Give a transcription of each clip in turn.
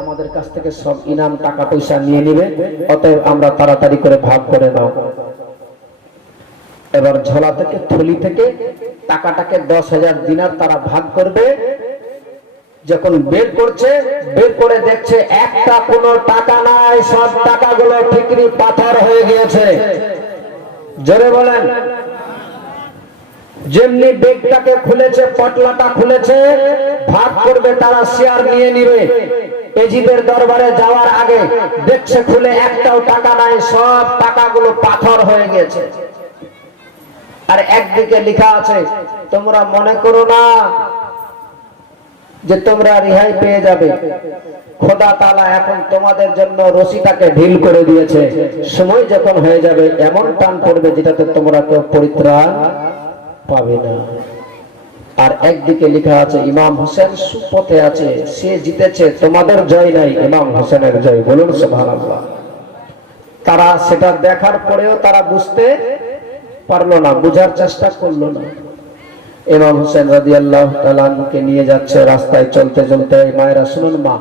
আমাদের কাছ থেকে সব ইনাম টাকা পয়সা নিয়ে নিবে, অতএব আমরা তাড়াতাড়ি করে ভাগ করে নাও। এবার ঝোলা থেকে থলি থেকে টাকাটাকে 10,000 দিনার তারা ভাগ করবে। যখন বের করছে, বের করে দেখছে একটা কোনো টাকা নাই, সব টাকাগুলো ঠিকরি পাথর হয়ে গিয়েছে। জোরে বলেন। যেমনি বেগটাকে খুলেছে, পটলাটা খুলেছে, ভাগ করবে, তারা শেয়ার নিয়ে নিবে। এজিদের দরবারে যাওয়ার আগে দেখছে খুলে একটাও টাকা নাই, সব টাকাগুলো পাথর হয়ে গেছে। আর একদিকে লেখা আছে, তোমরা মনে করো না যে তোমরা রেহাই পেয়ে যাবে, খোদা তাআলা এখন তোমাদের জন্য রশিটাকে ঢিল করে দিয়েছে। সময় যখন হয়ে যাবে এমন টান পড়বে যেটাতে তোমরা কেউ পরিত্রাণ পাবে না। আর একদিকে লেখা আছে, ইমাম হোসেন সুপথে আছে, সে জিতেছে, তোমাদের জয় নাই, ইমাম হোসেনের জয়। বলুন সুবহানাল্লাহ। তারা সেটা দেখার পরেও তারা বুঝতে পারলো না, বুঝার চেষ্টা করলো না। ইমাম হোসেন রাদিয়াল্লাহু তাআলা কে নিয়ে যাচ্ছে রাস্তায়, চলতে চলতে, মায়েরা শুনুন মা,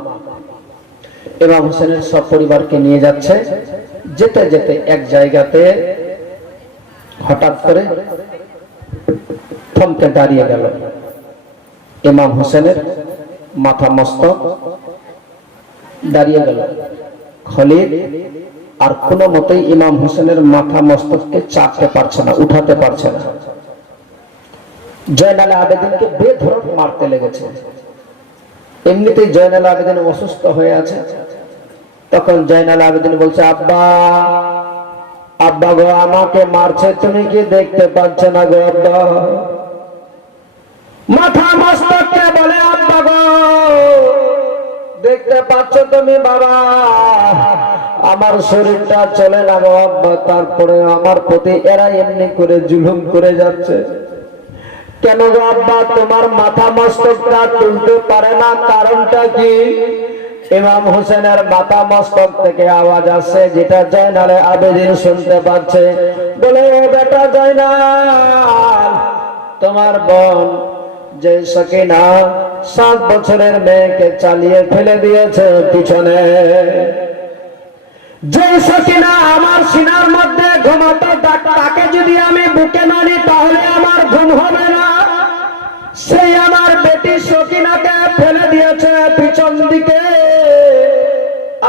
ইমাম হোসেনের সব পরিবারকে নিয়ে যাচ্ছে। যেতে যেতে এক জায়গাতে হঠাৎ করে থমকে দাঁড়িয়ে গেল। ইমাম হোসেনের মাথা মস্তক দাঁড়িয়ে গেল। খালিদ আর কোনো মতেই ইমাম হোসেনের মাথা মস্তককে চাপতে পারছে না, উঠাতে পারছে না। জয়নাল আবেদিনকে বেধড়ক মারতে লেগেছে। এমনিতেই জয়নাল আবেদিন অসুস্থ হয়ে আছে। তখন জয়নাল আবেদিন বলছে, আব্বা, আব্বা গো, আমাকে মারছে, তুমি কি দেখতে পাচ্ছ না গো আব্বা? মাথা মস্তককে বলে, আব্বা গো, দেখতে পাচ্ছ তুমি বাবা, আমার শরীরটা চলে না গো আব্বা, তারপরে আমার প্রতি এরা এমনি করে জুলুম করে যাচ্ছে। কেন গো আব্বা, তোমার মাথা মস্তকটা তুলতে পারে না, কারণটা কি? ইমাম হোসেনের মাথা মস্তক থেকে আওয়াজ আসছে, যেটা জয়নাল আবেদিন শুনতে পাচ্ছে। বলে, ও বেটা জয়নাল, তোমার বোন যে সকিনা 7 বছরের মেয়েকে চালিয়ে ফেলে দিয়েছে পিছনে, যে সকিনা আমার সিনার মধ্যে ঘুমাতো, তাকে যদি আমি বুকে মানি তাহলে আমার ঘুম হবে না। সেই আমার বেটি সকিনাকে ফেলে দিয়েছে পিছন দিকে।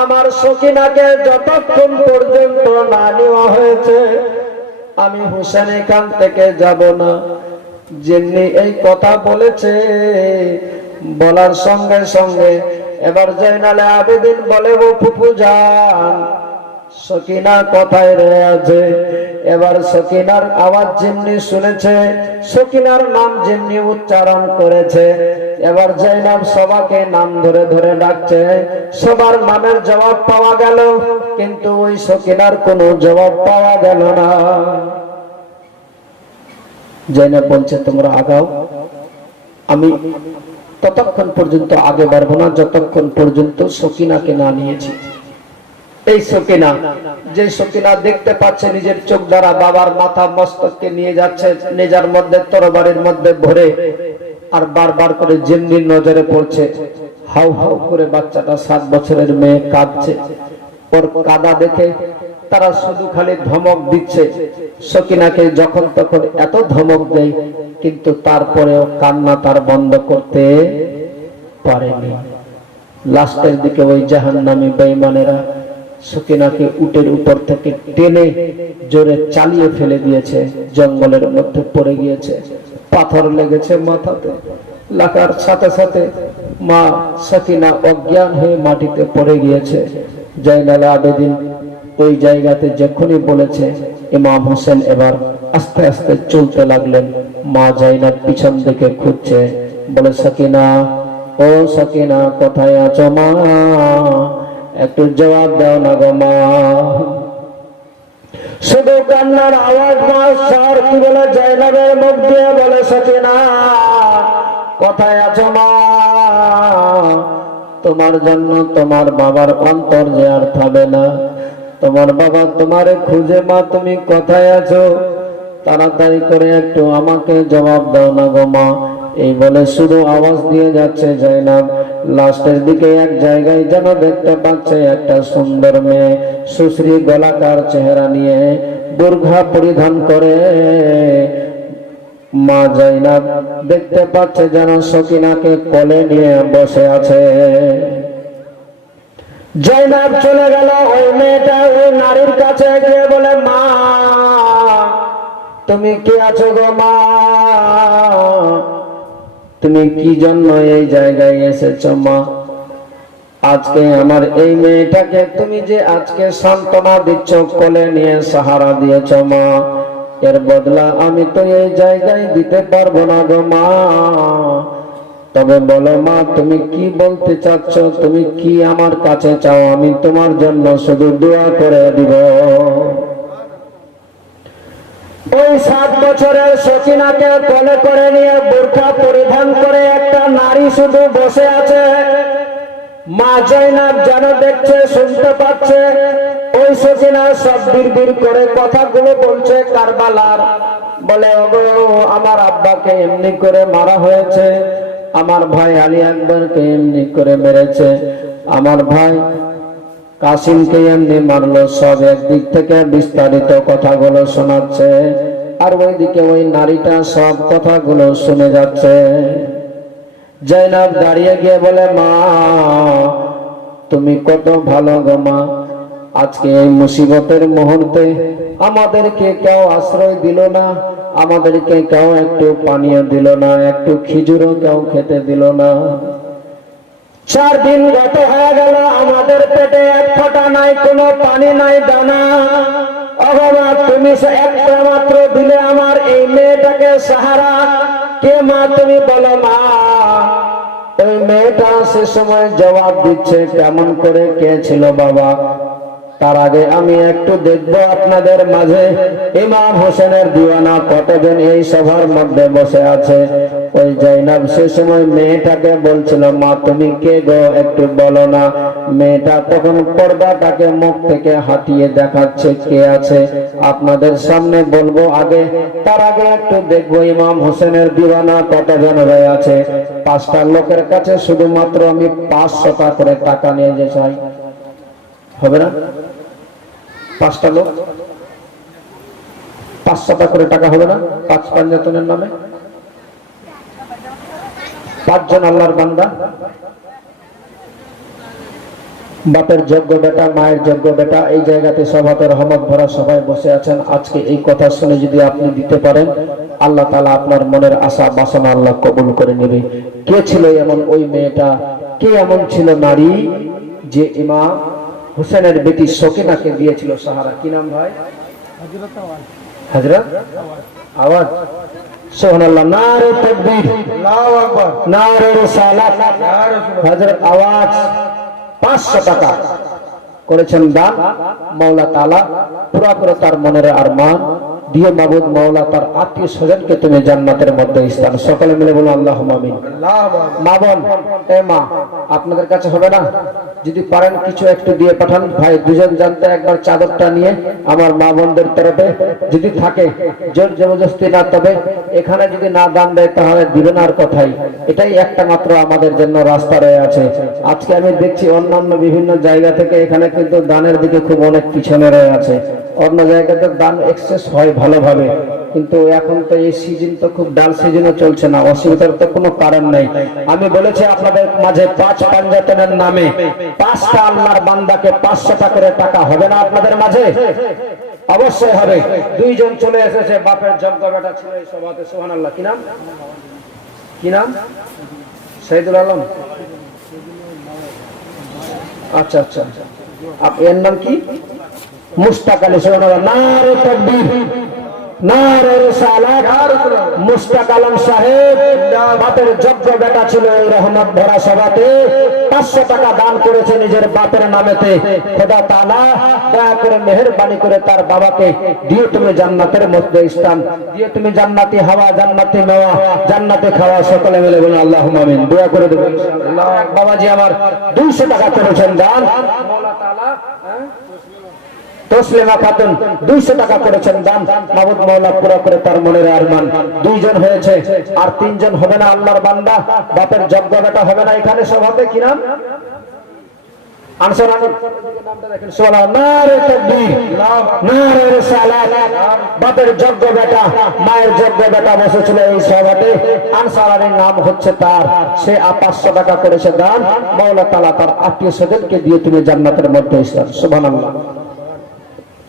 আমার সকিনাকে যতক্ষণ পর্যন্ত না নেওয়া হয়েছে আমি হোসেন এখান থেকে যাব না। যেমনি এই কথা বলেছে, বলার সঙ্গে সঙ্গে এবার জয়নাল আবেদিন বলে, ও ফুফু জান, সকিনা কোথায় রয়ে আছে? এবার সকিনার আওয়াজ যেমনি শুনেছে, সকিনার নাম যেমনি উচ্চারণ করেছে, এবার জয়নাব সবাকে নাম ধরে ধরে ডাকছে। সবার নামের জবাব পাওয়া গেল, কিন্তু ওই সকিনার কোনো জবাব পাওয়া গেল না। জয়নাব বলছে, তোমরা আগাও, আমি ততক্ষণ পর্যন্ত আগে বাড়বো না যতক্ষণ পর্যন্ত সকিনাকে না নিয়েছি। এই সকিনা, যে সকিনা দেখতে পাচ্ছে নিজের চোখ দ্বারা বাবার মাথা মস্তককে নিয়ে যাচ্ছে নিজের মধ্যে, তরবারির মধ্যে ভরে, আর বারবার করে যেমনি নজরে পড়ছে, হাউ হাউ করে বাচ্চাটা 7 বছরের মেয়ে কাঁদছে। ওর কাঁদা দেখে তারা শুধু খালি ধমক দিচ্ছে। সকিনাকে যখন তখন এত ধমক দেয়, কিন্তু তারপরেও কান্না তার বন্ধ করতে পারেনি। লাস্টের দিকে ওই জাহান্নামী বেঈমানেরা সকিনাকে উটের উপর থেকে টেনে জোরে চালিয়ে ফেলে দিয়েছে, জঙ্গলের মধ্যে পড়ে গিয়েছে। পাথর লেগেছে মাথাতে, লাগার সাথে সাথে মা সকিনা অজ্ঞান হয়ে মাটিতে পড়ে গিয়েছে। জয়নাল আবেদিন ওই জায়গাতে যখনই বলেছে, ইমাম হোসেন এবার আস্তে আস্তে চলতে লাগলেন। মা জয়নাল পিছন দিকে খুঁজছে, বলে, সকিনা, ও সকিনা, কোথায় আছো মা? একটু জবাব দাও না গো মা। শুধু কান্নার আওয়াজ মা, স্যার কি বলে জয়নাবের মুখ দিয়ে বলে, সকিনা, কোথায় আছো মা? তোমার জন্য তোমার বাবার অন্তর যে আর থামে না। তোমার বাবা তোমারে খুঁজে, মা তুমি কোথায় আছো? তাড়াতাড়ি করে একটু আমাকে জবাব দাও না গো মা। এই বলে শুধু আওয়াজ দিয়ে যাচ্ছে জয়নাব, লাস্টের দিকে এক জায়গায় যেন দেখতে পাচ্ছে একটা সুন্দর মেয়ে, সুশ্রী গলাকার চেহারা নিয়ে, বুরখা পরিধান করে। মা জাইনাব দেখতে পাচ্ছে যেন সকিনাকে কোলে নিয়ে বসে আছে। জাইনাব চলে গেল, ওই মেয়েটা ওই নারীর কাছে গিয়ে বলে, মা তুমি কে আছো গো মা? তুমি কি জন্য এই জায়গায় এসেছো মা? আজকে আমার এই মেয়েটাকে তুমি যে আজকে সান্ত্বনা দিচ্ছ, কোলে নিয়ে সাহারা দিয়েছ মা, এর বদলা আমি তো এই জায়গায় দিতে পারবো না গো মা। তবে বলো মা, তুমি কি বলতে চাচ্ছ? তুমি কি আমার কাছে চাও? আমি তোমার জন্য শুধু দোয়া করে দিব। ওই 7 বছরের সকিনাকে কোলে করে নিয়ে বোরকা পরিধান করে একটা নারী শুধু বসে আছে। মা জাইনাব যেন দেখছে, শুনতে পাচ্ছে, ওই সকিনা সব বিড়বিড় করে কথাগুলো বলছে কারবালার। বলে, ওগো আমার আব্বাকে এমনি করে মারা হয়েছে, আমার ভাই আলী আকবরকে এমনি করে মেরেছে, আমার ভাই কাসিমকে এমনি মারলো। সব একদিক থেকে বিস্তারিত কথাগুলো শোনাচ্ছে, আর ওইদিকে ওই নারীটা সব কথাগুলো শুনে যাচ্ছে। জাইনাব দাঁড়িয়ে গিয়ে বলে, মা তুমি কত ভালো গো মা, আজকে এই মুসিবতের মুহূর্তে আমাদেরকে কেউ আশ্রয় দিল না, আমাদেরকে কেউ একটু পানীয় দিল না, একটু খিজুরও কেউ খেতে দিল না। 4 দিন গত হয়ে গেল, আমাদের পেটে এক ফোঁটা নাই, কোনো পানি নাই, দানা। অবাবা তুমি একটা মাত্র দিলে আমার এই মেয়েটাকে সাহারা। কে মা তুমি বলো মা? ওই মেয়েটা সে সময় জবাব দিচ্ছে কেমন করে, কে ছিল বাবা। তার আগে আমি একটু দেখবো আপনাদের মাঝে ইমাম হোসেনের দিওয়ানা কতজন এই সভার মধ্যে বসে আছে। ওই জাইনাব সে সময় মেয়েটাকে বলছিল, মা তুমি কে গো, একটু বলো না। মেয়েটা তখন পর্দাটাকে মুখ থেকে হাতিয়ে দেখাচ্ছে কে আছে আপনাদের সামনে বলবো আগে, তার আগে একটু দেখবো ইমাম হোসেনের দিওয়ানা কতজন হয়ে আছে। 5টা লোকের কাছে শুধুমাত্র আমি 500 টাকা করে টাকা নিয়ে যে চাই, হবে না? 5টা লোক 500 টাকা করে টাকা হবে না? 5 পাঞ্জাতনের নামে 5 জন আল্লাহর বান্দা, বাপের যোগ্য বেটা, মায়ের যোগ্য বেটা, এই জায়গাতে সভাতে রহমত ভরা সবাই বসে আছেন। আজকে এই কথা শুনে যদি আপনি দিতে পারেন, আল্লাহ তাআলা আপনার মনের আশা বাসনা আল্লাহ কবুল করে নেবে। কে ছিল এমন ওই মেয়েটা? কে এমন ছিল নারী যে ইমাম হোসেনের বেটি সকিনাকে দিয়েছিল সাহারা? কি নাম ভাই? হযরত আওয়াজ। সুবহানাল্লাহ, নারে তাকবীর, আল্লাহু আকবার, নারে রিসালাত, হযরত আওয়াজ 500 টাকা করেছেন দান। মাওলা তাআলা পুরা করে তার মনের আরমান দিয়ে মাবুদ মাওলা তার আত্মীয় স্বজনকে তুমি জান্নাতের মধ্যে স্থান। সকলে মিলে বলুন আল্লাহুম্মা আমিন। মা বোন, এ মা আপনাদের কাছে হবে না? যদি পারেন কিছু একটু দিয়ে পাঠান। ভাই দুজন জানতে একবার চাদরটা নিয়ে আমার মা বোনদের তরফে যদি থাকে, জোর জবরদস্তি না, তবে এখানে যদি না দান দেয় তাহলে দিবেন আর কথাই। এটাই একটা মাত্র আমাদের জন্য রাস্তা রয়ে আছে। আজকে আমি দেখছি অন্যান্য বিভিন্ন জায়গা থেকে এখানে কিন্তু দানের দিকে খুব অনেক পিছনে রয়ে আছে। অন্য জায়গাতে দান এক্সেস হয় ভালোভাবে, কিন্তু এখন তো এই সিজন তো খুব ডাল সিজনও চলছে না, অসুবিধার তো কোনো কারণ নাই। আমি বলেছি আপনাদের মাঝে 5 পাঞ্জাতনের নামে 5টা আল্লাহর বান্দাকে 500 টাকা করে টাকা হবে না আপনাদের মাঝে? অবশ্যই হবে। 2 জন চলে এসেছে, বাপের যোগ্য বেটা ছিল এই সভাতে। সুবহানাল্লাহ, কি নাম? কি নাম? শহীদুল আলম। আচ্ছা আচ্ছা, এর নাম কি? মুশতাক আলী। সুবহানাল্লাহ, নারে তাকবীর, নারে রিসালাত। মুশতাক আলম সাহেব বাপের যোগ্য বেটা ছিল এই রহমত ভরা সভাতে। 500 টাকা দান করেছে নিজের বাপের নামেতে। খোদা তাআলা দয়া করে মেহেরবানি করে তার বাবাকে দিয়ে তুমি জান্নাতের মধ্যে স্থান দিয়ে, তুমি জান্নাতি হাওয়া, জান্নাতি মেওয়া, জান্নাতে খাওয়া। সকলে মিলে বলুন আল্লাহুম্মা আমিন। দোয়া করে দেবেন ইনশাআল্লাহ। বাবাজি আমার 200 টাকা করেছেন দান। মাওলা তাআলা তসলিমা খাতুন 200 টাকা করেছেন দান। মাহমুদ মাওলা পুরা করে তার মনের আরমান। 2 জন হয়েছে, আর 3 জন হবে না আল্লাহর বান্দা, বাপের যোগ্য বেটা হবে না এখানে সব হবে। কি নাম? আনসার আলী নামটা দেখেন। সুবহানাল্লাহ, নারে তাকবীর, নারে রিসালাত। বাপের যোগ্য বেটা, মায়ের যোগ্য বেটা বসেছিল এই সভাতে। আনসার আলীর নাম হচ্ছে তার। সে 500 টাকা করেছে দান। মাওলা তাআলা তার আত্মীয় স্বজনকে দিয়ে তুমি জান্নাতের মধ্যে ইসলাম। সুবহানাল্লাহ।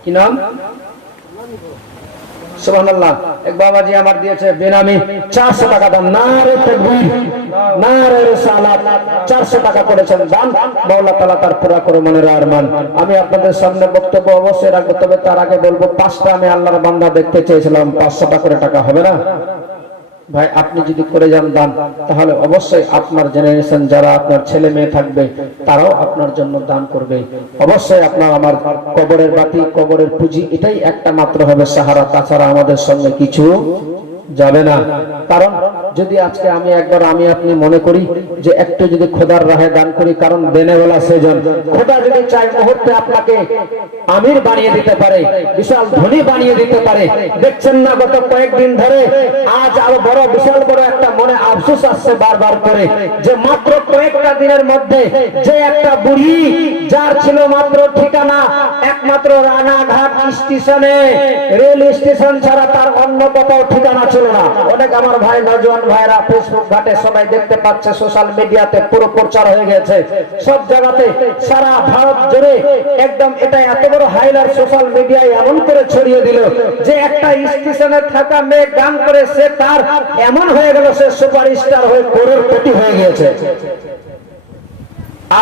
কি নাম? সুবহানাল্লাহ। এক বাবাজি আমার দিয়েছে বেনামি 400 টাকা দান। নারে তাকবীর, নারে রিসালাত। 400 টাকা করেছেন দান। মাওলা তাআলা তার পুরা করে মনের আরমান। আমি আপনাদের সামনে বক্তব্য অবশ্যই রাখবো, তবে তার আগে বলবো 5টা আমি আল্লাহর বান্দা দেখতে চেয়েছিলাম। 500 টাকা করে টাকা হবে না ভাই? আপনি যদি করে যান দান, তাহলে অবশ্যই আপনার জেনারেশন যারা আপনার ছেলে মেয়ে থাকবে তারাও আপনার জন্য দান করবে। অবশ্যই আপনার আমার কবরের বাতি, কবরের পুঁজি এটাই একটা মাত্র হবে সাহারা, তাছাড়া আমাদের সঙ্গে কিছু যাবে না। কারণ যদি আজকে আমি আপনি মনে করি যে একটু যদি খোদার রাহে দান করি, কারণ দেনেওয়ালা সেজন, খোদা যদি চায় মুহূর্তে আপনাকে আমির বানিয়ে দিতে পারে, বিশাল ধনী বানিয়ে দিতে পারে। দেখছেন না গত কয়েকদিন ধরে আজ আরো বড় বিশাল বড় একটা মনে আফসোস আসছে বারবার করে, যে মাত্র কয়েকটা দিনের মধ্যে যে একটা বুড়ি যার ছিল মাত্র ঠিকানা একমাত্র রানাঘাট স্টেশনে, রেল স্টেশন ছাড়া তার অন্য কোথাও ঠিকানা ছিল না। অনেক আমার ভাই নজওয়ান ভাইরা ফেসবুক ঘাটে সবাই দেখতে পাচ্ছে, সোশ্যাল মিডিয়াতে পুরো প্রচার হয়ে গেছে সব জায়গাতে, সারা ভারত জুড়ে একদম এটা এত বড় হাইলাইট সোশ্যাল মিডিয়ায় এমন করে ছড়িয়ে দিল যে একটা স্টেশনে থাকা মেয়ে গান করে সে তার এমন হয়ে গেল, সে সুপারস্টার হয়ে করোড়পতি হয়ে গিয়েছে।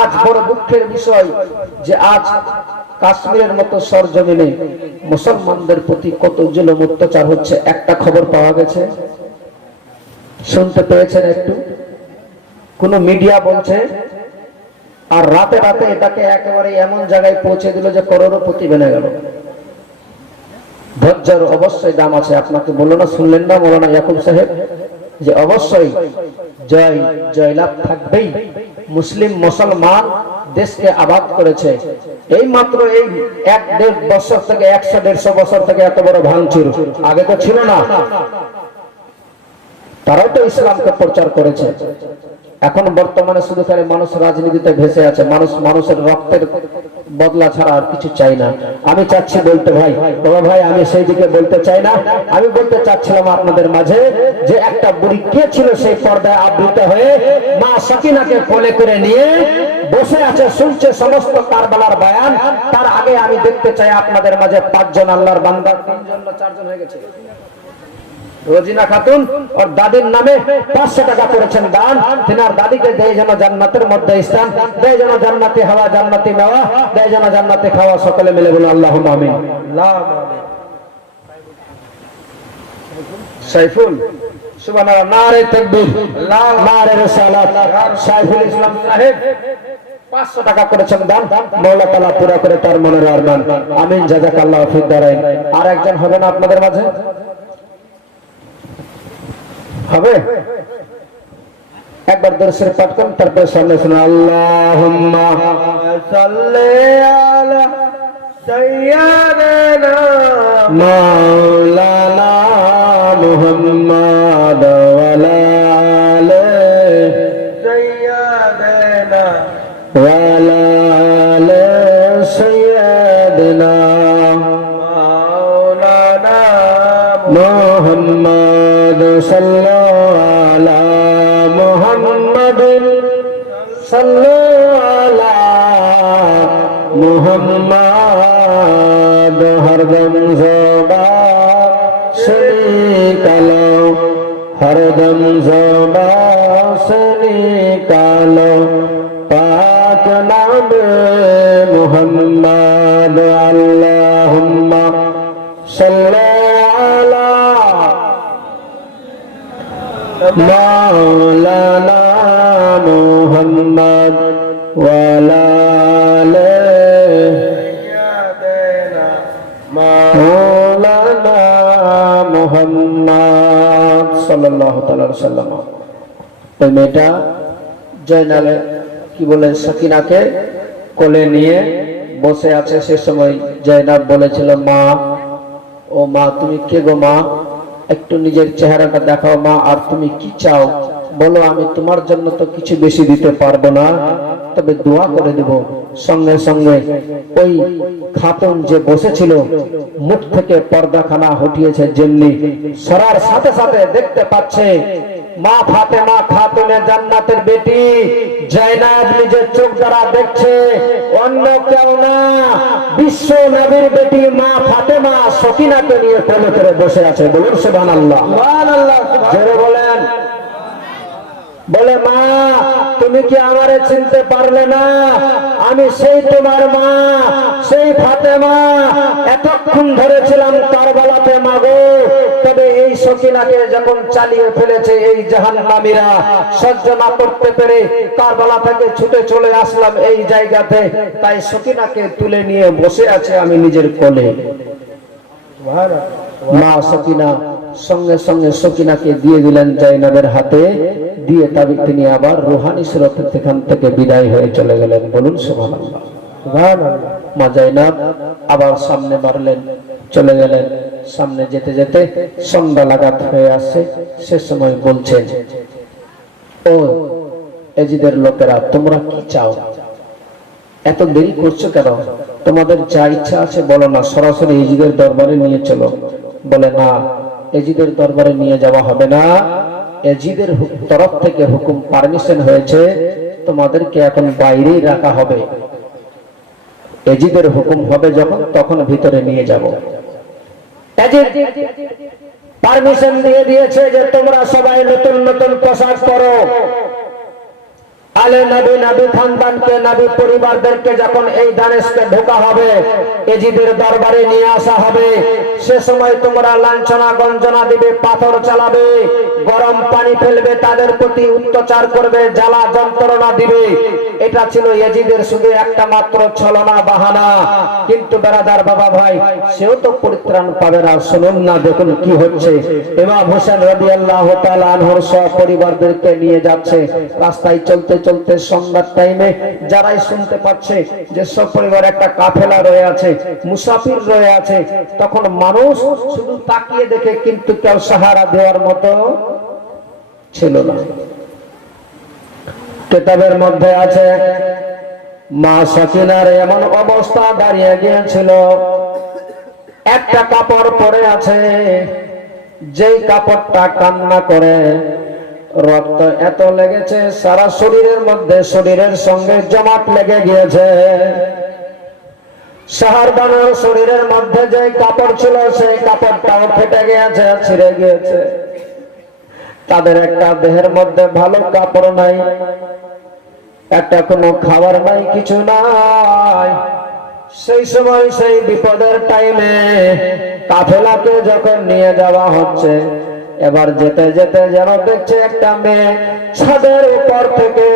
আজ বড় দুঃখের বিষয় যে আজ কাশ্মীরের মতো সরজমিনে মুসলমানদের প্রতি কত জুলুম অত্যাচার হচ্ছে একটা খবর পাওয়া গেছে, শুনতে পেয়েছেন একটু? কোন মিডিয়া বলছে, আর রাতে রাতে এটাকে একেবারে এমন জায়গায় পৌঁছে দিল যে করোড়পতি বেনে গেল। ধৈর্যের অবশ্যই দাম আছে। আপনাকে বললো না, শুনলেন না মৌলানা ইয়াকুব সাহেব, যে অবশ্যই জয়লাভ থাকবেই। মুসলিম মুসলমান দেশকে আবাদ করেছে। এই মাত্র এই 1-1.5 বছর থেকে 100-150 বছর থেকে এত বড় ভাঙচুর আগে তো ছিল না। তারাও তো ইসলামকে প্রচার করেছে। এখন বর্তমানে শুধু খালি মানুষ রাজনীতিতে ভেসে আছে, মানুষের রক্তের বদলা ছাড়া আর কিছু চাই না। আমি চাচ্ছি বলতে ভাই, বাবা ভাই, আমি সেই দিকে বলতে চাই না। আমি বলতে চাচ্ছিলাম আপনাদের মাঝে যে একটা বুড়ি কে ছিল সেই পর্দায় আবৃত হয়ে মা সাকিনাকে কোলে করে নিয়ে বসে আছে, শুনছে সমস্ত কারবালার বয়ান। তার আগে আমি দেখতে চাই আপনাদের মাঝে 5 জন আল্লাহর বান্দা, 3 জন না 4 জন হয়ে গেছে, রোজিনা খাতুন और দাদির নামে 500 টাকা করেছেন দান। তিনার দাদিকে দেয় যেন জান্নাতের মধ্যে স্থান, দেয় যেন জান্নাতি হাওয়া, জান্নাতি মেওয়া, দেয় যেন জান্নাতি খাওয়া। সকলে মিলে বলুন আল্লাহুম্মা আমিন। সাইফুল, সুবহানাল্লাহ, নারে তাকবীর, নারে রিসালাত। সাইফুল ইসলাম সাহেব 500 টাকা করেছেন দান। মাওলা তাআলা পুরা করে তার মনের আরমান। আমিন, জাযাকাল্লাহু ফিদ দারাইন। আর একজন হবে না আপনাদের মাঝে? হবে? একবার দরুদ পাঠ করুন, তারপর সামনে শুনুন। আল্লাহুম্মা সাল্লি আলা সাইয়্যিদিনা মাওলানা মুহাম্মাদ ওয়া আলা আলি সাইয়্যিদিনা ওয়া আলা আলি সাইয়্যিদিনা মাওলানা মুহাম্মাদ সাল্লাল্লাহু আলা মুহাম্মাদিন সাল্লাল্লাহু আলা মুহাম্মাদ। হরদম জবা শুনি কালো, হরদম জবা শুনি কালো, পাক নামে মুহাম্মাদ। আল্লাহুম্মা সাল্লি আলা মাওলানা মুহাম্মদ ওয়া আলা আলি সাইয়্যিদিনা মাওলানা মুহাম্মদ সাল্লাল্লাহু তাআলা আলাইহি ওয়াসাল্লাম। ওই মেয়েটা জয়নালে কি বলে সাকিনাকে কোলে নিয়ে বসে আছে, সে সময় জয়নাব বলেছিল, মা, ও মা, তুমি কে গো মা? একটু নিজের চেহারাটা দেখাও মা, আর তুমি কি চাও বলো, আমি তোমার জন্য তো কিছু বেশি দিতে পারবো না, তবে দোয়া করে দেব। সঙ্গে সঙ্গে ওই খাতুন যে বসেছিল মুখ থেকে পর্দাখানা হটিয়েছে, যেমনি সরার সাথে সাথে দেখতে পাচ্ছে মা ফাতেমা খাতুনে জান্নাতের বেটি জয়নাব নিজের চোখ দ্বারা দেখছে, অন্য কেউ না, বিশ্ব নবীর বেটি মা ফাতেমা সকিনাকে নিয়ে কোলে করে বসে আছে। বলুন সুবহানাল্লাহ। জোরে বলেন। বলে, মা, তুমি কি আমারে চিনতে পারলে না? আমি সেই তোমার মা, সেই ফাতেমা, এতক্ষণ ধরেছিলাম কারবালাতে মাগো, তবে এই সকিনাকে যখন চালিয়ে ফেলেছে এই জাহান্নামীরা, সহ্য না করতে পেরে কারবালা থেকে ছুটে চলে আসলাম এই জায়গাতে, তাই সকিনাকে তুলে নিয়ে বসে আছে আমি নিজের কোলে। মা সকিনা সঙ্গে সঙ্গে সকিনাকে দিয়ে দিলেন জয়নাবের হাতে, দিয়ে তবে তিনি আবার রুহানি সুরতে সেখান থেকে বিদায় হয়ে চলে গেলেন। বলুন সুবহানাল্লাহ। মা জয়নাব আবার সামনে বাড়লেন, চলে গেলেন। সামনে যেতে যেতে সন্ধ্যা লাগাত হয়ে আসছে, সে সময় বলছেন, ও এজিদের লোকেরা, তোমরা কি চাও? এত দেরি করছো কেন? তোমাদের যা ইচ্ছা আছে বলো না, সরাসরি এজিদের দরবারে নিয়ে চলো। বলে, না, এজিদের দরবারে নিয়ে যাওয়া হবে না, এজিদের তরফ থেকে হুকুম, পারমিশন হয়েছে, তোমাদেরকে এখন বাইরেই রাখা হবে, এজিদের হুকুম হবে যখন তখন ভিতরে নিয়ে যাব। এজিদ পারমিশন দিয়ে দিয়েছে যে তোমরা সবাই নতুন নতুন পোশাক পরো। আলে নবী, নবী খানদানকে, নবী পরিবারদেরকে যখন এই দানেশকে ঢোকা হবে, এজিদের দরবারে নিয়ে আসা হবে, সে সময় তোমরা লাঞ্ছনা গঞ্জনা দিবে, পাথর চালাবে, গরম পানি ফেলবে, তাদের প্রতি অত্যাচার করবে, জ্বালা যন্ত্রণা দিবে। এটা ছিল এজিদের শুধু একটা মাত্র ছলনা বাহানা। কিন্তু বেরাদার বাবা ভাই, সেও তো পরিত্রাণ পাবে না। শুনুন না, দেখুন কি হচ্ছে। ইমাম হোসেন রাদিয়াল্লাহু তাআলা আনহুর সপরিবারদেরকে নিয়ে যাচ্ছে। রাস্তায় চলতে চলতে সন্ধ্যার টাইমে যারাই শুনতে পাচ্ছে যে সপরিবার একটা কাফেলা রয়ে আছে, মুসাফির রয়ে আছে, তখন মানুষ শুধু তাকিয়ে দেখে, কিন্তু কেউ সাহারা দেওয়ার মতো ছিল না। কিতাবের মধ্যে আছে মা সকিনার এমন অবস্থা দাঁড়িয়ে গিয়েছিল, একটা কাপড় পরে আছে, যেই কাপড়টা কান্না করে রক্ত এত লেগেছে, সারা শরীরের মধ্যে, শরীরের সঙ্গে জমাট লেগে গিয়েছে। শাহরবানুর শরীরের মধ্যে যে কাপড় ছিল, সেই কাপড়টাও ফেটে গিয়েছে, ছিঁড়ে গিয়েছে। তাদের একটা দেহের মধ্যে ভালো কাপড় নাই, একটা কোনো খাবার নাই, কিছু নাই। সেই সময়, সেই বিপদের টাইমে কাফেলাকে যখন নিয়ে যাওয়া হচ্ছে, এবার যেতে যেতে যেন দেখছে একটা মেয়ে ছাদের উপর থেকে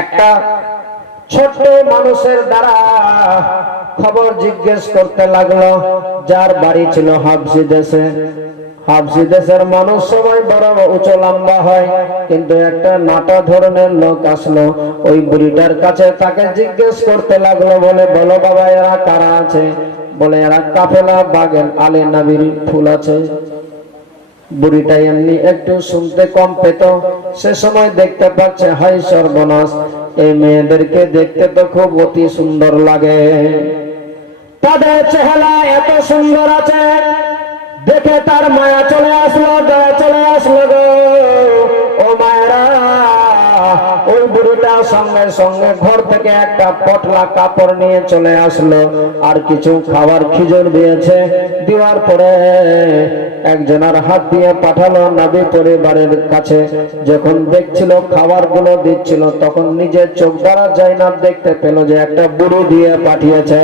একটা ছোট্ট মানুষের দ্বারা খবর জিজ্ঞেস করতে লাগলো, যার বাড়ি ছিল হাবশি দেশে। হাবশি দেশের মানুষ সবাই বড় উঁচু লম্বা হয়, কিন্তু একটা নাটা ধরনের লোক আসলো ওই বুড়িটার কাছে, তাকে জিজ্ঞেস করতে লাগলো, বলে, বলো বাবা, এরা কারা আছে? বলে, এরা কাফেলা বাগের আলে নবীর ফুল আছে। বুড়িটা এমনি একটু শুনতে কম পেত, সে সময় দেখতে পাচ্ছে, হাই সর্বনাশ, এই মেয়েদেরকে দেখতে তো খুব অতি সুন্দর লাগে, তাদের চেহারা এত সুন্দর আছে, দেখে তার মায়া চলে আসলো, দয়া চলে আসলো গো। ও মায়েরা, ওই বুড়িটা সঙ্গে সঙ্গে ঘর থেকে একটা পটলা কাপড় নিয়ে চলে আসলো, আর কিছু খাবার খিজুর দিয়েছে। দেওয়ার পরে একজনের হাত দিয়ে পাঠালো নবী পরিবারের কাছে। যখন দেখছিল খাবারগুলো দিচ্ছিল, তখন নিজের চোখ দ্বারা জয়নাব দেখতে পেল যে একটা বুড়ি দিয়ে পাঠিয়েছে।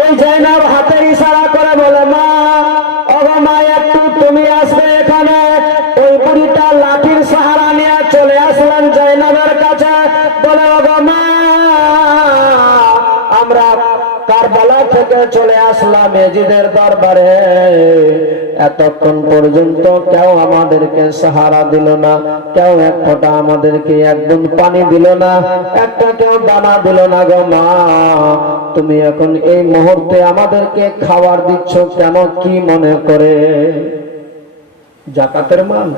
ওই জয়নাব হাতের ইশারা করে বলে, মা, ওগো মা, একটু তুমি আসবে এখানে। ওই বুড়িটা লাঠির সাহারা নিয়ে চলে আসলেন জয়নাবের কাছে, বলে, ওগো মা, আমরা কারবালা থেকে চলে আসলাম এজিদের দরবারে, এতক্ষণ পর্যন্ত কেউ আমাদেরকে সাহারা দিল না, কেউ এক ফোঁটা আমাদেরকে একদম পানি দিল না, একটা কেউ দানা দিল না গো মা। তুমি এখন এই মুহূর্তে আমাদেরকে খাবার দিচ্ছ কেন, কি মনে করে? জাকাতের মাল?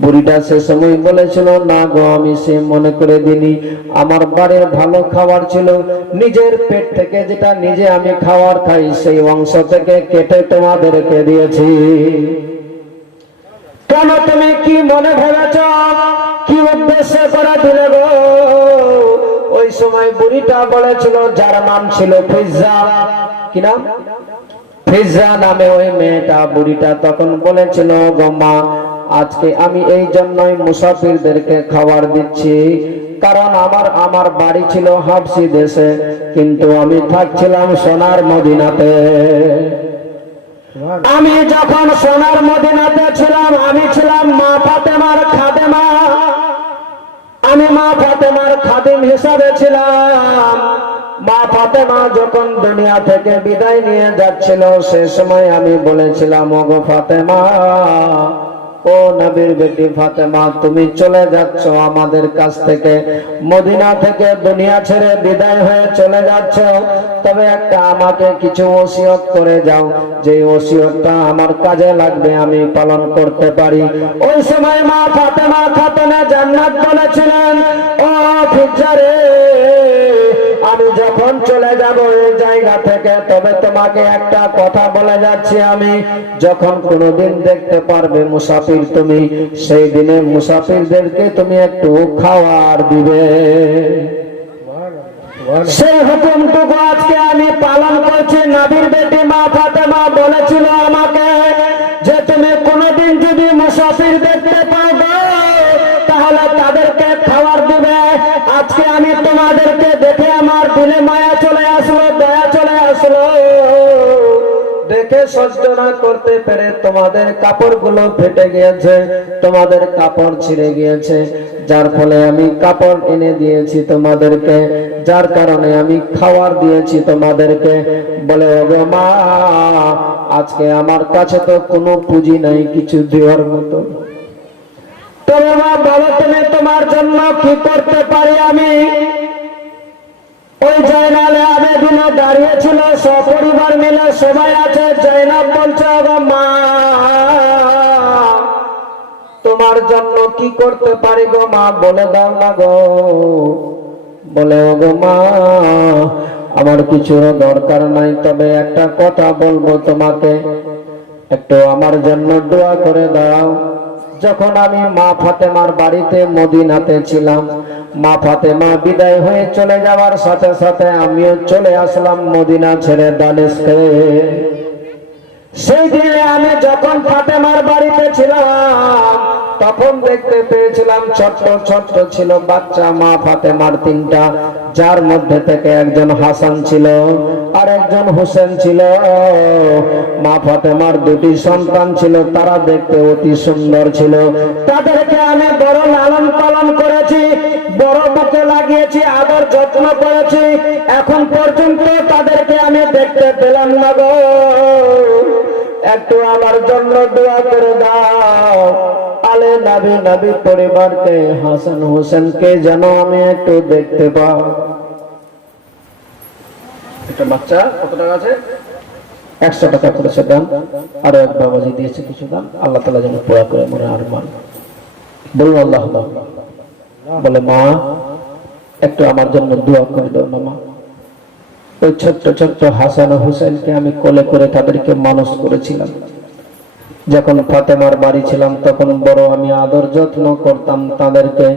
বুড়িটা সে সময় বলেছিল, না গো আমি সে মনে করে দিনি, আমার বাড়ির ভালো খাবার ছিল, নিজের পেট থেকে যেটা নিজে আমি খাবার খাই সেই অংশ থেকে কেটে তোমাদেরকে দিয়েছি। কেন তুমি কি মনে ভেবেছ, কি উদ্দেশ্যে করে দিলে গো? ওই সময় বুড়িটা বলেছিল, যার নাম ছিল ফিজ্জা, কি নাম? ফিজ্জা নামে ওই মেয়েটা, বুড়িটা তখন বলেছিল, গো মা আজকে আমি এই জন্যই মুসাফিরদেরকে খাবার দিচ্ছি, কারণ আমার বাড়ি ছিল হাবশি দেশে, কিন্তু আমি থাকছিলাম সোনার মদিনাতে। আমি যখন সোনার মদিনাতে ছিলাম, আমি ছিলাম মা ফাতেমার খাদেমা, আমি মা ফাতেমার খাদিম হিসাবে ছিলাম। মা ফাতেমা যখন দুনিয়া থেকে বিদায় নিয়ে যাচ্ছিল, সে সময় আমি বলেছিলাম, ওগো ফাতেমা, ও নবীর বেটি ফাতেমা, তুমি চলে যাচ্ছ আমাদের কাছ থেকে, মদিনা থেকে দুনিয়া ছেড়ে বিদায় হয়ে চলে যাচ্ছ, তবে একটা আমাকে কিছু ওসিয়ত করে যাও, যে ওসিয়তটা আমার কাজে লাগবে, আমি পালন করতে পারি। ওই সময় মা ফাতেমা খাতুনে জান্নাত বলেছিলেন, ও ফিজ্জা রে, আমি যখন চলে যাব এই জায়গা থেকে, তবে তোমাকে একটা কথা বলে যাচ্ছি, আমি যখন কোনোদিন দেখতে পারবে মুসাফির তুমি, সেই দিনে মুসাফিরদেরকে তুমি একটু খাবার দিবে। সেই হুকুমটুকু আজকে আমি পালন করছি। নবীর বেটি মা ফাতেমা বলেছিল আমাকে, যে তুমি কোনোদিন যদি মুসাফির দেখতে পাবে তাহলে তাদেরকে খাবার দিবে। আজকে আমি তোমাদেরকে দেখে আমার দিলে মায়া চলে আসলো, দয়া চলে আসলো, দেখে সহ্য না করতে পেরে তোমাদের কাপড়গুলো ফেটে গিয়েছে, তোমাদের কাপড় ছিঁড়ে গিয়েছে, যার ফলে আমি কাপড় এনে দিয়েছি তোমাদেরকে, যার কারণে আমি খাবার দিয়েছি তোমাদেরকে। বলে, ওগো মা, আজকে আমার কাছে তো কোনো পুঁজি নাই কিছু দেওয়ার মতো, তবে মা বলো তুমি তোমার জন্য কি করতে পারি আমি? ওই জয়নালে আবেদিন দাঁড়িয়েছিল, সপরিবার মিলে সবাই আছে। জয়নাব বলছে, ওগো মা, তোমার জন্য কি করতে পারি গো মা, বলে দাও না গো। বলে, ওগো মা, আমার কিছু দরকার নাই, তবে একটা কথা বলবো তোমাকে, একটু আমার জন্য দোয়া করে দাও। যখন আমি মা ফাতেমার বাড়িতে মদিনাতে ছিলাম, মা ফাতেমা বিদায় হয়ে চলে যাওয়ার সাথে সাথে আমিও চলে আসলাম মদিনা ছেড়ে দামেস্কে। সেই দিনে আমি যখন ফাতেমার বাড়িতে ছিলাম, তখন দেখতে পেয়েছিলাম ছোট্ট ছোট্ট ছিল বাচ্চা মা ফাতেমার তিনটা, যার মধ্যে থেকে একজন হাসান ছিল আর একজন হোসেন ছিল। মা ফাতেমার দুটি সন্তান ছিল, তারা দেখতে অতি সুন্দর ছিল। তাদেরকে আমি বড় লালন পালন করেছি, বড় বুকে লাগিয়েছি, আদর যত্ন করেছি, এখন পর্যন্ত তাদেরকে আমি দেখতে পেলাম না গো। একটু আমার জন্য দোয়া করে দাও। আলে নবী নবী পরিবারকে, হাসান হোসেনকে যেন আমি একটু দেখতে পাই। একটা বাচ্চা কত টাকা আছে? 100 টাকা করেছে দান, আরো এক বাবাজি দিয়েছে কিছু দান। আল্লাহ তাআলা যেন পুরা করে মনে আরমান। বলুন আল্লাহ। বলে, মা একটু আমার জন্য দোয়া করে দাও না মা। ওই ছোট্ট ছোট্ট হাসান হোসেনকে আমি কোলে করে তাদেরকে মানুষ করেছিলাম। যখন ফাতেমার বাড়ি ছিলাম তখন বড় আমি আদর যত্ন করতাম তাদেরকে।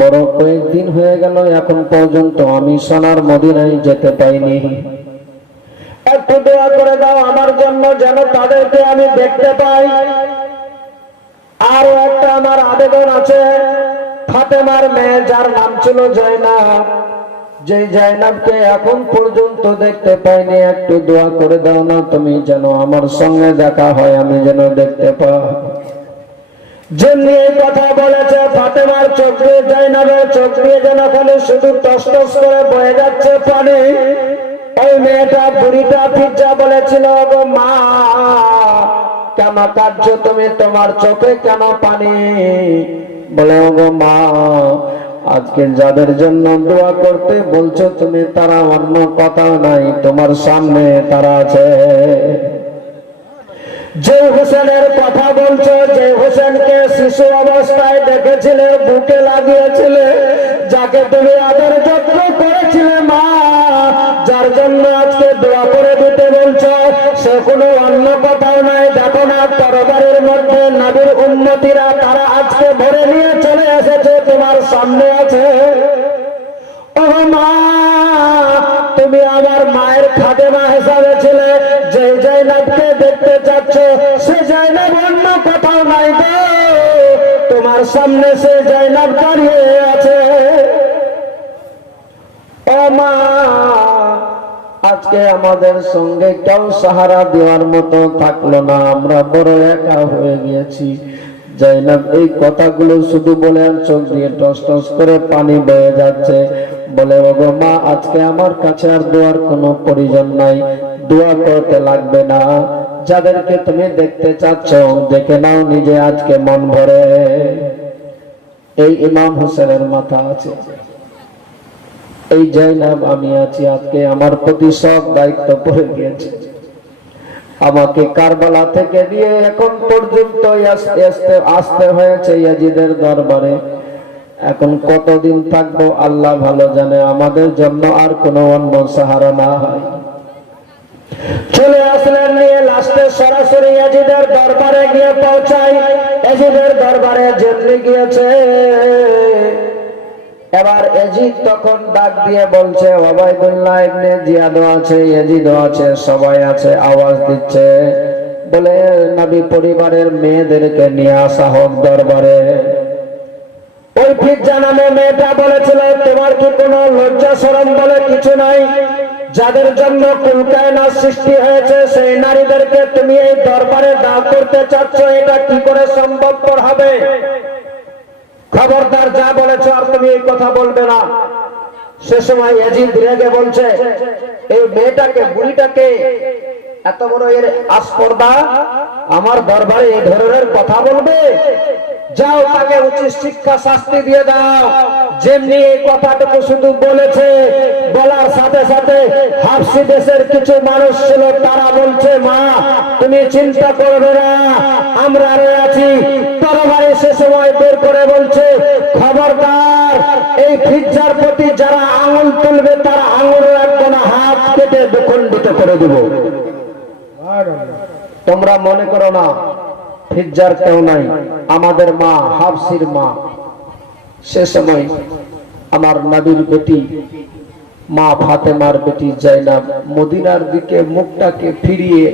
বড় কয়েকদিন হয়ে গেল, এখন পর্যন্ত আমি সোনার মদিনায় যেতে পাইনি। একটু দোয়া করে দাও আমার জন্য, যেন তাদেরকে আমি দেখতে পাই। আর একটা আমার আবেদন আছে, ফাতেমার মেয়ে যার নাম ছিল জয়নাব, যে জয়নাবকে এখন পর্যন্ত দেখতে পাইনি, একটু দোয়া করে দাও না তুমি, যেন আমার সঙ্গে দেখা হয়, আমি যেন দেখতে পাই। যেমনি এই কথা বলেছে, ফাতেমার চোখ দিয়ে, জয়নাবের চোখ দিয়ে যেন খালি শুধু টস টস করে বয়ে যাচ্ছে পানি। ওই মেয়েটা বুড়িটা ফিজ্জা বলেছিল, গো মা, কেন কাঁদছো তুমি, তোমার চোখে কেন পানি? বলে ওগো মা, আজকে যাদের জন্য দোয়া করতে বলছো তুমি, তারা অন্য কথা নাই, তোমার সামনে তারা আছে। যে হোসেনের কথা বলছো, যে হোসেনকে শিশু অবস্থায় দেখেছিলে, বুকে লাগিয়েছিলে, যাকে তুমি আদর যত্ন করেছিলে মা, যার জন্য আজকে দোয়া করে দিতে বলছো, সে কোনো অন্য কথাও নাই। দেখো না, তরবারির মধ্যে নবীর উম্মতিরা তারা আজকে ভরে নিয়ে চলে এসেছে, তোমার সামনে আছে। ও মা, তুমি আমার মায়ের খাদেমা হিসাবে ছিলে, যে জাইনাবকে দেখতে চাচ্ছ, সে জাইনাব অন্য কোথাও নাই গো, তোমার সামনে সে জাইনাব দাঁড়িয়ে আছে। ও মা, আজকে আমাদের সঙ্গে কেউ সাহারা দেওয়ার মতো থাকলো না, আমরা বড় একা হয়ে গিয়েছি। জাইনাব এই কথাগুলো শুধু বলে আর চোখ দিয়ে টস টস করে পানি বয়ে যাচ্ছে। বলে ওগো মা, আজকে আমার কাছে আর দোয়ার কোনো প্রয়োজন নাই, দোয়া করতে লাগবে না। যাদেরকে তুমি দেখতে চাচ্ছ দেখে নাও নিজে আজকে মন ভরে। এই ইমাম হোসেনের মাথা আছে, এই জাইনাব আমি আছি, আজকে আমার প্রতি সব দায়িত্ব পড়ে গিয়েছে। আমাকে কারবালা থেকে দিয়ে এখন পর্যন্ত আসতে হয়েছে ইয়াজিদের দরবারে। এখন কতদিন থাকবো আল্লাহ ভালো জানে, আমাদের জন্য আর কোনো অন্য সাহারা না হয়। চলে আসলেন নিয়ে, লাস্টে সরাসরি ইয়াজিদের দরবারে গিয়ে পৌঁছাই। ইয়াজিদের দরবারে যেতে গিয়েছে, এবার ইয়াজিদ তখন ডাক দিয়ে বলছে, ওবাইদুল্লাহ ইবনে জিয়াদও আছে, ইয়াজিদও আছে, সবাই আছে, আওয়াজ দিচ্ছে, বলে নবী পরিবারের মেয়েদেরকে নিয়ে আসা হোক দরবারে। ওই ফিজ্জা নামে মেয়েটা বলেছিল, তোমার কি কোনো লজ্জা শরম বলে কিছু নাই? যাদের জন্য কুলকায়নাত সৃষ্টি হয়েছে, সেই নারীদেরকে তুমি এই দরবারে দাঁড় করতে চাচ্ছ, এটা কি করে সম্ভবপর হবে? খবরদার, যা বলেছো আর তুমি এই কথা বলবে না। সে সময় ইয়াজিদ রেগে বলছে, এই মেয়েটাকে, বুড়িটাকে, এত বড় এর আস্পর্ধা, আমার দরবারে এই ধরনের কথা বলবে? যাও, তাকে উচিত শিক্ষা শাস্তি দিয়ে দাও। যেমনি এই কথাটুকু শুধু বলেছে, বলার সাথে সাথে হাবশি দেশের কিছু মানুষ ছিল, তারা বলছে, মা তুমি চিন্তা করবে না, আমরা আছি। তরবারি সে সময় বের করে বলছে, খবরদার, এই ফিজ্জার প্রতি যারা আঙুল তুলবে তারা আঙুল রাখবো না, হাত কেটে দুখণ্ডিত করে দেব। তোমরা মনে করো না ফিজ্জার কেউ নাই, আমাদের মা হাবশির মা। সে সময় আমার নবীর বেটি মা ফাতেমার বেটি জাইনাব মদিনার দিকে মুখটাকে ফিরিয়ে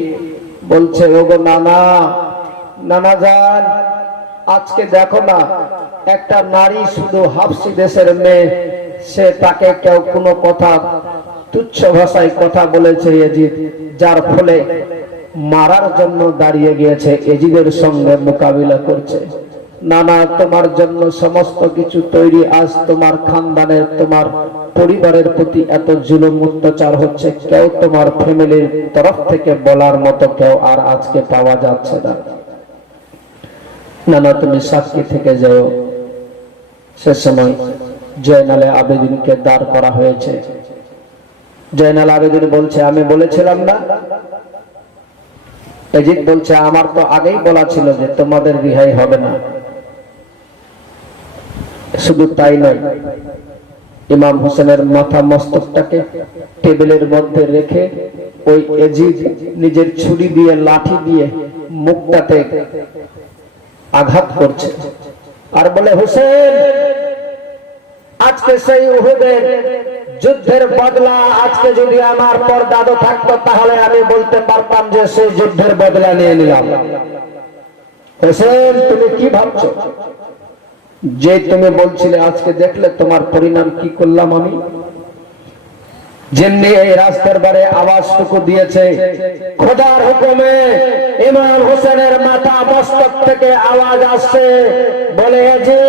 বলছে, ওগো নানা, নানা যান, আজকে দেখো না, একটা নারী, শুধু হাবশি দেশের মেয়ে, সে তাকে কেউ কোনো কথা তুচ্ছ ভাষায় কথা বলেছে ইয়াজিদ, যার ফলে মারার জন্য দাঁড়িয়ে গিয়েছে, ইয়াজিদের সঙ্গে মোকাবিলা করছে। নানা, তোমার জন্য সমস্ত কিছু তৈরি, আজ তোমার খানদানের, তোমার পরিবারের প্রতি এত জুলুম অত্যাচার হচ্ছে, কেউ তোমার ফ্যামিলির তরফ থেকে বলার মতো কেউ আর আজকে পাওয়া যাচ্ছে না। নানা, তুমি সাক্ষী থেকে যাও। সে সময় জয়নালে আবেদিনকে দাঁড় করা হয়েছে। জয়নাল আবেদিন বলছে, আমি বলেছিলাম না? ইয়াজিদ বলছে, আমার তো আগেই বলা ছিল যে তোমাদের রিহাই হবে না। শুধু তাই নয়, ইমাম হোসেনের মাথা মস্তকটাকে টেবিলের মধ্যে রেখে ওই ইয়াজিদ নিজের ছুরি দিয়ে, লাঠি দিয়ে মুখটাতে আঘাত করছে আর বলে, হোসেন, আজকে সেই উহুদের যুদ্ধের বদলা, আজকে যদি আমার পরদাদা থাকতো তাহলে আমি বলতে পারতাম যে সেই যুদ্ধের বদলা নিয়ে নিলাম। হোসেন, তুমি কি ভাবছো যে তুমি বলছিলে, আজকে দেখলে তোমার পরিণাম কি করলাম আমি? যেমনি এই রাজদরবারে আওয়াজটুকু দিয়েছে, খোদার হুকুমে ইমাম হোসেনের মাথা মস্তক থেকে আওয়াজ আসছে, বলে যে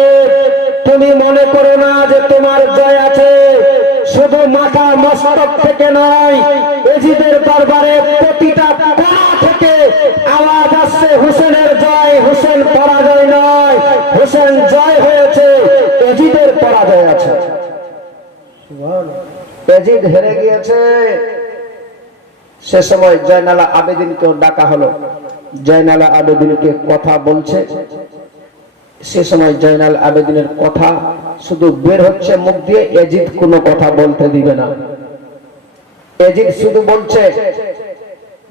তুমি মনে করো না যে তোমার জয় আছে, শুধু মাথা মস্তক থেকে নয়, ইয়াজিদের দরবারে প্রতিটা কোণা থেকে আওয়াজ আসছে, হোসেন পরাজয় নয়, হোসেন জয় হয়েছে, এজিদের পরাজয় আছে। এজিদ হেরে গিয়েছে। সে সময় জয়নাল আবেদিনকে ডাকা হলো। জয়নাল আবেদিনকে কথা বলছে। সে সময় জয়নাল আবেদিনের কথা শুধু বের হচ্ছে মুখ দিয়ে, এজিদ কোনো কথা বলতে দিবে না। এজিদ শুধু বলছে,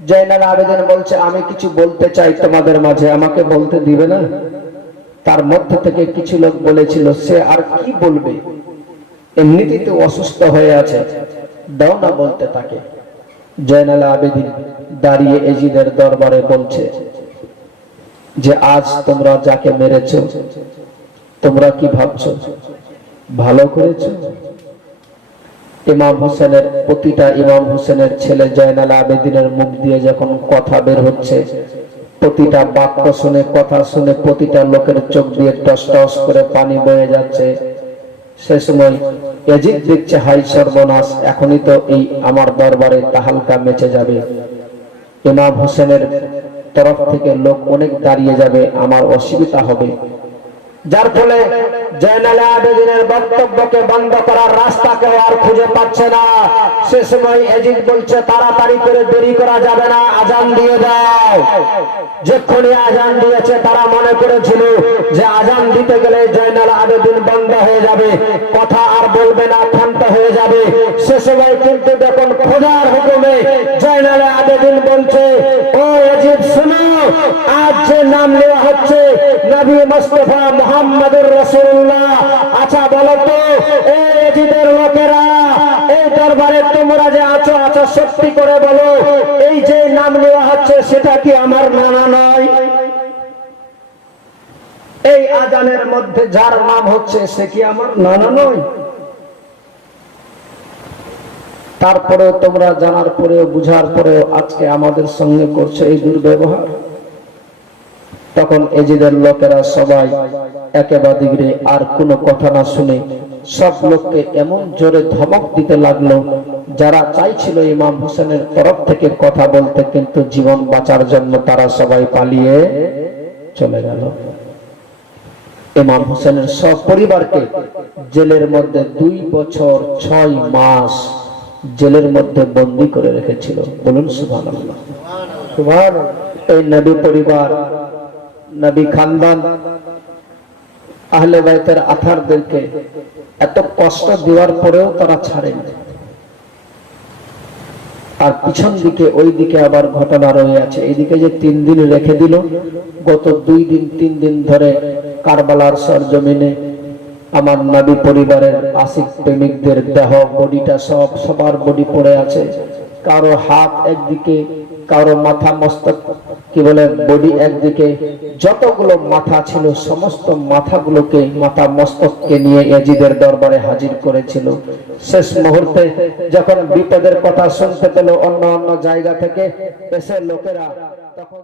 জয়নাল আবেদিন বলছে আমি কিছু বলতে চাই তোমাদের মাঝে, আমাকে বলতে দিবে না। তার মধ্য থেকে কিছু লোক বলেছিল সে আর কি বলবে, এমনিতেই তো অসুস্থ হয়ে আছে, দাও না বলতে তাকে। জয়নাল আবেদিন দাঁড়িয়ে এজিদের দরবারে বলছে যে আজ তোমরা যাকে মেরেছ তোমরা কি ভাবছো ভালো করেছো? ইমাম হোসেনের প্রতিটা ইমাম হোসেনের ছেলে জয়নাল আবেদিনের মুখ দিয়ে যখন কথা বের হচ্ছে, প্রতিটা বাক্য শুনে, কথা শুনে প্রতিটা লোকের চোখ দিয়ে টস টস করে পানি বয়ে যাচ্ছে। সে সময় এজিদ দেখছে হাই সর্বনাশ, এখনই তো এই আমার দরবারে তাহালকা মেচে যাবে, ইমাম হোসেনের তরফ থেকে লোক অনেক দাঁড়িয়ে যাবে, আমার অসুবিধা হবে। যার ফলে জয়নাল আবেদিনের বক্তব্যকে বন্ধ করার রাস্তা কেউ আর খুঁজে পাচ্ছে না। সে সময় এজিদ বলছে তাড়াতাড়ি করে, দেরি করা যাবে না, আজান দিয়ে দাও। যখনই আজান দিয়েছে তারা মনে করেছিল যে আজান দিতে গেলে জয়নাল আবেদিন বন্ধ হয়ে যাবে, কথা আর বলবে না, ক্ষান্ত হয়ে যাবে। সে সময় কিন্তু দেখুন খোদার হুকুমে জয়নাল আবেদিন বলছে, ও এজিদ শোনো, আজ যে নাম নেওয়া হচ্ছে নবী মুস্তাফা মুহাম্মদুর রাসূলুল্লাহ। আচ্ছা বলো তো এই এজিদের লোকেরা, এই দরবারে তোমরা যে আছো, আচ্ছা সত্যি করে বলো, এই যে নাম নেওয়া হচ্ছে সেটা কি আমার নানা নয়? এই আজানের মধ্যে যার নাম হচ্ছে সে কি আমার নানা নয়? তারপরেও তোমরা জানার পরেও বুঝার পরেও আজকে আমাদের সঙ্গে করছে এই দুর্ব্যবহার। তখন এজিদের লোকেরা সবাই একেবারে আর কোনো কথা না শুনে সব লোককে এমন জোরে ধমক দিতে লাগলো, যারা চাইছিল ইমাম হোসেনের তরফ থেকে কথা বলতে, কিন্তু জীবন বাঁচার জন্য তারা সবাই পালিয়ে চলে গেল। ইমাম হোসেনের সব পরিবারকে জেলের মধ্যে 2 বছর 6 মাস জেলের মধ্যে বন্দী করে রেখেছিল। বলুন সুবহানাল্লাহ। সুবহানাল্লাহ। এই নবী পরিবার, নবী খানদান, আহলে বাইতের আথারদেরকে এত কষ্ট দেওয়ার পরেও তারা ছাড়েনি। আর পিছন দিকে ওই দিকে আবার ঘটনা রয়ে আছে। এইদিকে যে 3 দিন রেখে দিল, গত 2 দিন 3 দিন ধরে কারবালার সরজমিনে আমার নবী পরিবারের আশিক প্রেমিকদের দেহ, বডিটা সবার বডি পড়ে আছে। কারো হাত একদিকে, কারো মাথা মস্তক কি বলে বডি একদিকে, যতগুলো মাথা ছিল সমস্ত মাথাগুলোকে, মাথা মস্তককে নিয়ে এজিদের দরবারে হাজির করেছিল। শেষ মুহূর্তে যখন বিপদের কথা শুনতে পেল অন্য অন্য জায়গা থেকে এসে লোকেরা, তখন